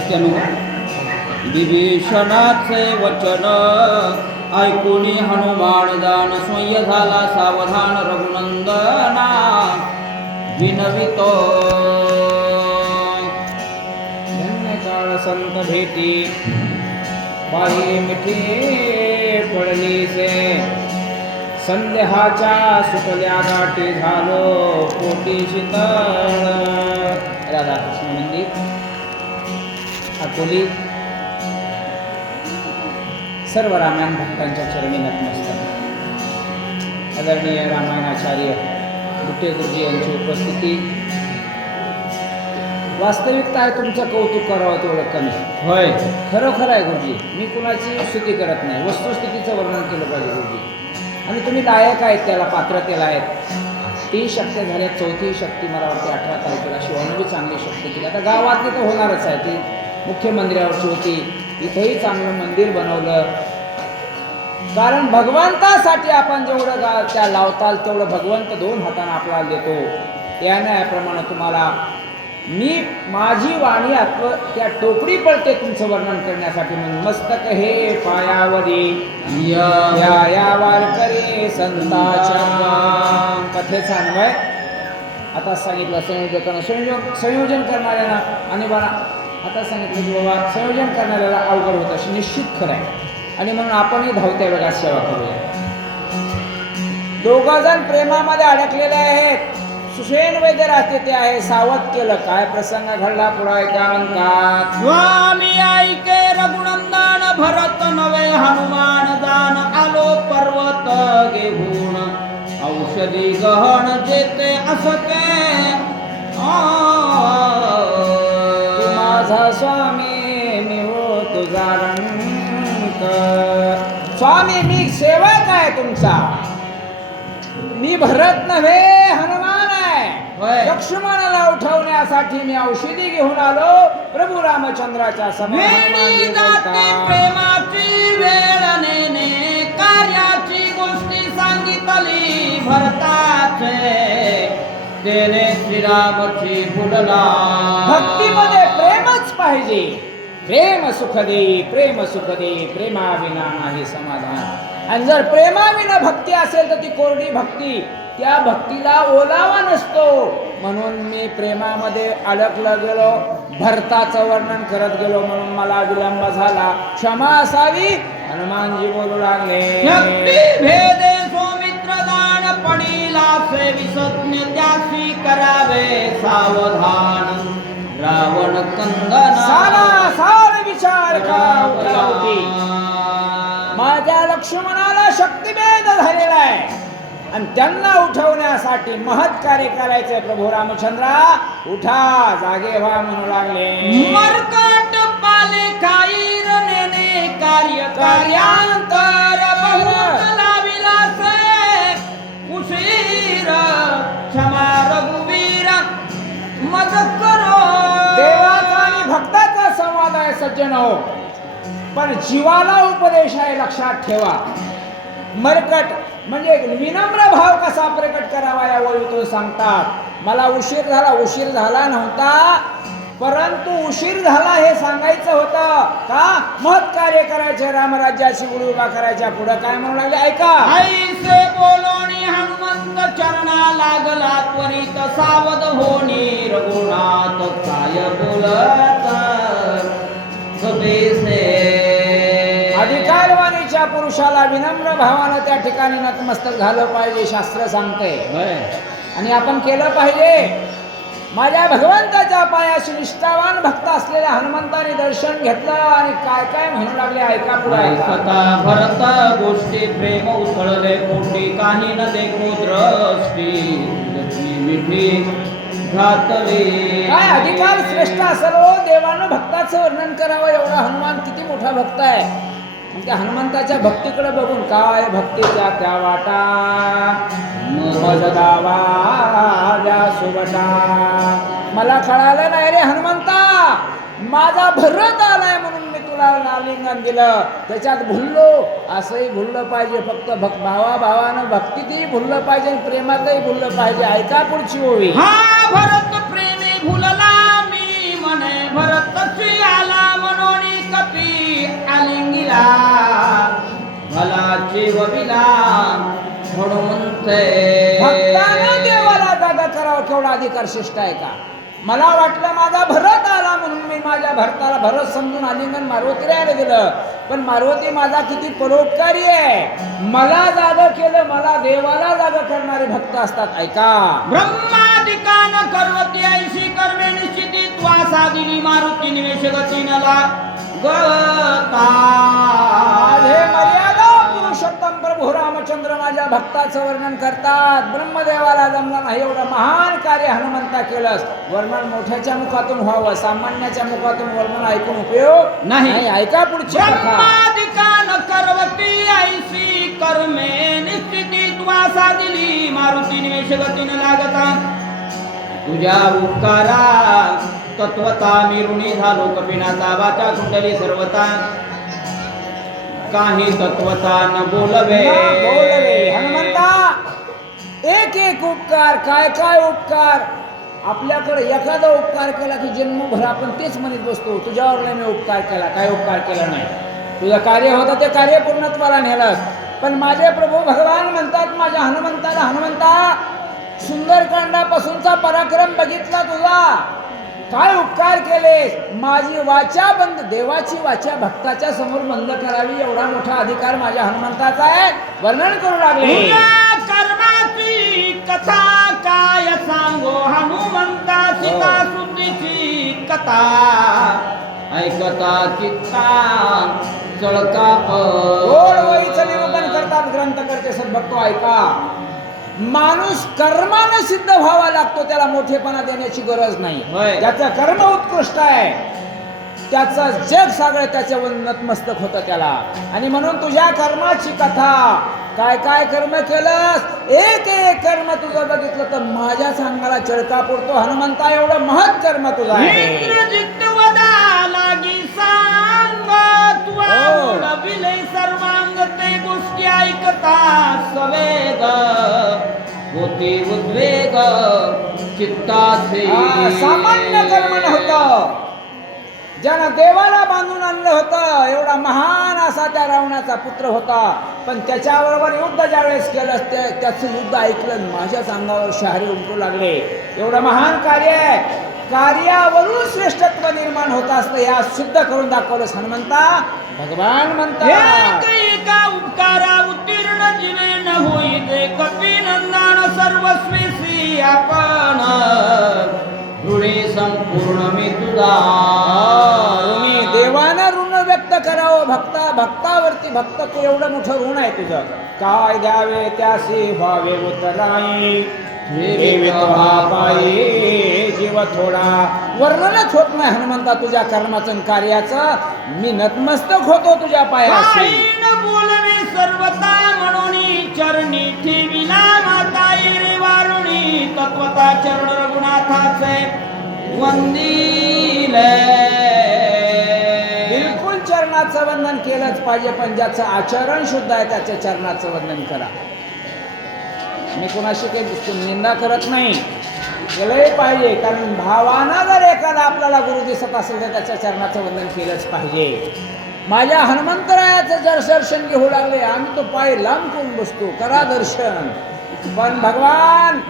सत्यानु विभीषणाचे वचन ऐकुनी हनुमान दान स्वयं झाला सावधान रघुनंदना विनवितो धन्यकाळ संत भेटी पायी मिठी पडली से संदेहाच्या सुटल्या गाठी झालो पोटी शीतळ. राधाकृष्ण मंदिर अकोली. सर्व रामायण भक्तांच्या चरणी नतमस्तक. आदरणीय रामायणाचार्य बुट्टे गुरुजी यांची उपस्थिती. वास्तविकता आहे, तुमचं कौतुक करावं तेवढं कमी. होय, खरोखर आहे गुरुजी. मी कुणाची स्तुती करत नाही, वस्तुस्थितीचं वर्णन केलं पाहिजे गुरुजी. आणि तुम्ही लायक आहेत, त्याला पात्रतेला आहेत. 3 शक्ती झाल्या, 4थी शक्ती मला वाटते 18 तारखेला शिवाने चांगली शक्ती केली. आता गावातली तर होणारच आहे, ती मुख्य मंदिरावरची होती. इथंही चांगलं मंदिर बनवलं. कारण भगवंतासाठी आपण जेवढं त्या लावताल तेवढं भगवंत 2 हाताने आपल्याला देतो. त्याप्रमाणे तुम्हाला मी माझी वाणी त्या टोपडी पडते तुमचं वर्णन करण्यासाठी. म्हणून मस्तक हे पायावरी या वारकरी संताच्या. कथेचा अन्वय आता सांगितलं. संयोजन करणाऱ्यांना आणि बघा आता सांगितलं की बाबा संयोजन करणाऱ्याला अवघड होतं अशी निश्चित खरं आहे. आणि म्हणून आपणही धावत्या वेगात सेवा करूया. 2 जण प्रेमामध्ये अडकलेले आहेत. सुषेण वैद्य राहते ते आहे. सावध केलं. काय प्रसंग घडला पुढे ऐका म्हणतात. स्वामी ऐके रघुनंदन भरत नवे हनुमान दान आलो पर्वत घेऊन औषधी गहन जेते असके माझा स्वामी मी हो तुझा रंग. स्वामी मी सेवक आहे तुमचा. मी भरत नव्हे हनुमान आहे. लक्ष्मणाला उठवण्यासाठी मी औषधी घेऊन आलो. प्रभू रामचंद्राच्या समोर प्रेमाची वेळ नेने कार्याची गोष्टी सांगितली भरताचे तेने श्रीरामची फुलला. भक्तीमध्ये प्रेमच पाहिजे. प्रेम सुख दे, प्रेम सुख दे, प्रेमाविना नाही समाधान. आणि जर प्रेमाविना भक्ती असेल तर ती कोरडी भक्ती. त्या भक्तीला ओलावा नसतो. म्हणून मी प्रेमामध्ये अडकलं गेलो. भरताचं वर्णन करत गेलो म्हणून मला विलंब झाला. क्षमा असावी. हनुमानजी बोलू लागले. भेदे सौमित्र दान पडिला से विसज्ञ त्यासी करावे सावधान रावण कंदन सारा विचार करा. माझ्या लक्ष्मणाला शक्तिभेद झालेला आहे आणि त्यांना उठवण्यासाठी महत् कार्य करायचे. प्रभू रामचंद्रा उठा, जागे व्हा म्हणू लागले. मरकट पाले काईर नेने कार्य कार्यांतर बहुत लाविला से उशीर क्षमा रघुवीर मदत करो. देवाचा आणि भक्ताचा संवाद आहे सज्जनो. पण जीवाला उपदेश आहे, लक्षात ठेवा. मरकट म्हणजे विनम्र भाव कसा प्रकट करावा या ओळीतून सांगतात. मला उशीर झाला नव्हता, परंतु उशीर झाला हे सांगायचं होतं का. महत् कार्य करायचे, रामराज्याची गुरु उभा करायच्या. पुढे काय म्हणू लागले ऐका. ऐसे बोलोणी हनुमंत चरणा लागला त्वरित सावध होणी रघुनाथ काय बोलत अधिकारवाणीच्या पुरुषाला विनम्र भावानं त्या ठिकाणी नतमस्तक झालं पाहिजे, शास्त्र सांगतंय. आणि आपण केलं पाहिजे. माझ्या भगवंताच्या पायाशी निष्ठावान भक्त असलेल्या हनुमंताने दर्शन घेतलं आणि काय काय म्हणू लागले ऐका पुढे. भरत गोष्टी प्रेम उथळले पोटी काही न देखो दृष्टी मिठी घातली. काय अधिकार श्रेष्ठ असेल हो. देवानं भक्ताचं वर्णन करावं. एवढा हनुमान किती मोठा भक्त आहे. त्या हनुमंताच्या भक्तीकडे बघून काय भक्तीच्या त्या वाटा मजदावा सुबटा. मला कळालं नाही रे हनुमंता, माझा भरत आलाय म्हणून मी तुला आलिंगन दिलं. त्याच्यात भुललो असंही भुललं पाहिजे. फक्त भावानं भक्तीतही भुललं पाहिजे, प्रेमातही भुललं पाहिजे. ऐका पुढची ओवी. हा भरत प्रेमी भुलला मी म्हणे भरत आला वविला भलाची वविला म्हणून म्हणते भक्तानं देवाला जागा करावं केवढा अधिकार शिष्ट आहे का? मला वाटलं माझा भरत आला म्हणून मी माझ्या भरताला भरत समजून आलिंगन मारुतीला गेलं, पण मारुती माझा किती परोपकारी आहे. मला जागा केलं, मला देवाला जागा करणारे भक्त असतात. ऐका, ब्रह्मादिकान कर्वती ऐशी कर्मे निश्चिती त्वासा दिली मारुती निवेश गतीनला गता. हे मर्यादा पुरुषोत्तम प्रभू रामचंद्र माझ्या भक्ताचं वर्णन करतात. ब्रह्मदेवाला जमला नाही एवढं महान कार्य हनुमंता केलंस. वर्णन मोठ्याच्या मुखातून व्हावं, सामान्याच्या मुखातून वर्णन ऐकून उपयोग नाही. ऐका पुढची कथा. ब्रह्मादिकान कर्वती ऐशी कर्मे निश्चिती त्वासा दिली मारुती निवेश गतीन लागता. तुझ्या उपकारा तत्वता मी ऋणी झालो कपिनाचा वाचा कुंडली सर्वता. काही तत्वता न बोलवे हनुमंता. एक एक उपकार, काय काय उपकार. आपल्याकडे एखादा उपकार केला की जन्मभर आपण तेच म्हणत बसतो, तुझ्यावर नाही मी उपकार केला. काय उपकार केला नाही? तुझं कार्य होतं ते कार्य पूर्णत्वाला नेलंस. पण माझे प्रभू भगवान म्हणतात माझ्या हनुमंताला, हनुमंता सुंदरकांडापासूनचा पराक्रम बघितला तुझा, काय उपकार केलेस. माझी वाचा बंद, देवाची वाचा भक्ताच्या समोर बंद करावी एवढा मोठा अधिकार माझ्या हनुमंताचा आहे. वर्णन करू लागले. कर्माची कथा काय सांगो हनुमंता सीता सुद्धीची कथा. ऐकता चित्ता चळकाप. गोडवईचं निरूपण करतात ग्रंथकर्ते सद्भक्त. ऐका, माणूस कर्माने सिद्ध व्हावा लागतो, त्याला मोठेपणा देण्याची गरज नाही. ज्याचं कर्म उत्कृष्ट आहे त्याचं जग सगळं त्याच्यावर नतमस्तक होतं त्याला. आणि म्हणून तुझ्या कर्माची कथा, काय काय कर्म केलंस, एक एक कर्म तुझं बघितलं तर माझ्या सांगाला चळका पडतो. हनुमंता एवढं महत् कर्म तुझं आहे. सर्वांग ते गोष्टी ऐकता सवेग होती उद्वेग चित्ताचे. सामान्य कर्म नव्हतं, ज्यानं देवाला बांधून आणलं होतं. एवढा महान असा त्या रावणाचा पुत्र होता, पण त्याच्याबरोबर युद्ध ज्यावेळेस केलं त्याचं युद्ध ऐकलं माझ्याच अंगावर शहारे उमटू लागले. एवढं महान कार्य आहे. कार्यावरून श्रेष्ठत्व निर्माण होत असतं, या सिद्ध करून दाखवलं हनुमंता. भगवान म्हणतात एका उपकारा उत्तीर्ण जीवे न होई ते कपी नंदन सर्वस्वी आपण ऋणी संपूर्ण मी तुझा. ऋणी देवानं ऋण व्यक्त करावं. भक्तावरती भक्त तू एवढं मोठं ऋण आहे तुझं. काय द्यावे त्यासी व्हावे उतराई जीव थोडा. वर्णनच होत नाही हनुमंता तुझ्या कर्माचं आणि कार्याचं. मी नतमस्तक होतो तुझ्या पायाशी. बोलणे सर्वता म्हणून चरणी ठेविला माताई रे वारुणी तत्वता चरण रघुनाथाचे वंदिले. बिलकुल चरणाचं वंदन केलंच पाहिजे, पण ज्याचं आचरण शुद्ध आहे त्याच्या चरणाचं वंदन करा. मी कोणाशी काही निंदा करत नाही, केलंही पाहिजे. कारण भावानं जर एखादा आपल्याला गुरु दिसत असेल तर त्याच्या चरणाचं वंदन केलंच पाहिजे. माझ्या हनुमंतरायाचं जर दर्शन घेऊ लागले, आम्ही तो पाय लांब करून बसतो, करा दर्शन. पण भगवान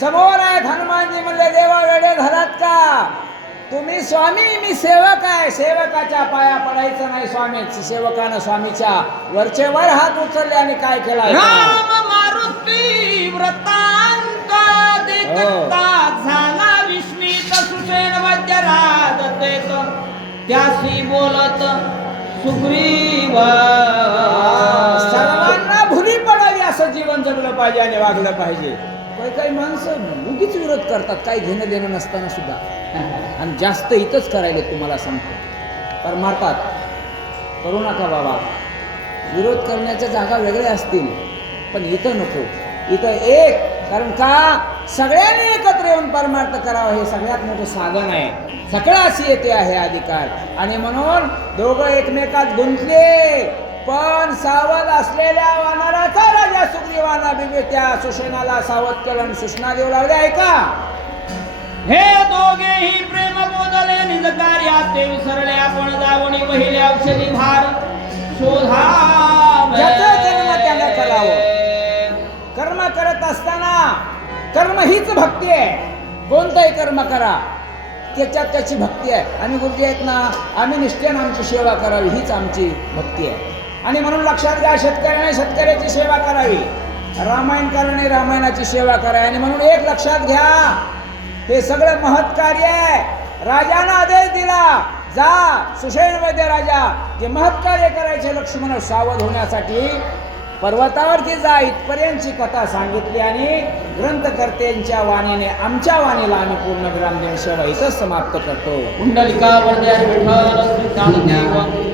समोर आहेत. हनुमानजी म्हणले देवा वेडे झालात का? तुम्ही स्वामी, मी सेवक आहे. सेवकाच्या पाया पडायचं नाही. स्वामी सेवकानं स्वामीच्या वरचे वर हात उचलले आणि काय केला? राम मारुती व्रतांत देखता झाला विस्मित सुषेण वज्रराज देत त्यासी बोलत सुग्रीव. सर्वांना भुली पडावी असं जीवन जगलं पाहिजे आणि वागलं पाहिजे. काही माणसं उगीच विरोध करतात, काही घेणं देणं नसताना सुद्धा, आणि जास्त इथंच करायला तुम्हाला सांगतो. तर मारतात. करू नका बाबा. विरोध करण्याच्या जागा वेगळ्या असतील, पण इथं नको. इथं एक, कारण का सगळ्यांनी एकत्र येऊन परमार्थ करावा हे सगळ्यात मोठं साधन आहे. सगळ्याशी येते आहे अधिकार. आणि म्हणून दोघं एकमेकात गुंतले. पण सावध असलेल्या वानराचा राजा सुग्रीवाना बिबे त्या सुषेणाला सावध केलं आणि सूचना देऊ लागले. ऐका, हे दोघेही प्रेम बोधले निज कार्यात ते विसरले आपण जावणी पहिले औषधी भार. शोधावे. ज्याचं कर्म त्यानं करावं. कर्म करत असताना कर्म हीच भक्ती आहे. कोणतंही कर्म करा त्याच्यात त्याची भक्ती आहे. आम्ही गुरुजी आहेत ना, आम्ही निष्ठेनं आमची सेवा करावी हीच आमची भक्ती आहे. आणि म्हणून लक्षात घ्या, शेतकऱ्याने शेतकऱ्याची सेवा करावी, रामायणकाराने रामायणाची सेवा करावी. आणि म्हणून एक लक्षात घ्या, हे सगळं महत् कार्य आहे. राजानं आदेश दिला, जा सुषेण वैद्य राजा, जे महत् कार्य करायचे लक्ष्मण सावध होण्यासाठी पर्वतावरती जा, इथपर्यंतची कथा सांगितली. आणि ग्रंथकर्त्यांच्या वाणीने आमच्या वाणीला आम्ही पूर्ण विराम देऊन सेवा इथंच समाप्त करतो. कुंडलिका वरदे विठ्ठल श्री ज्ञानदेव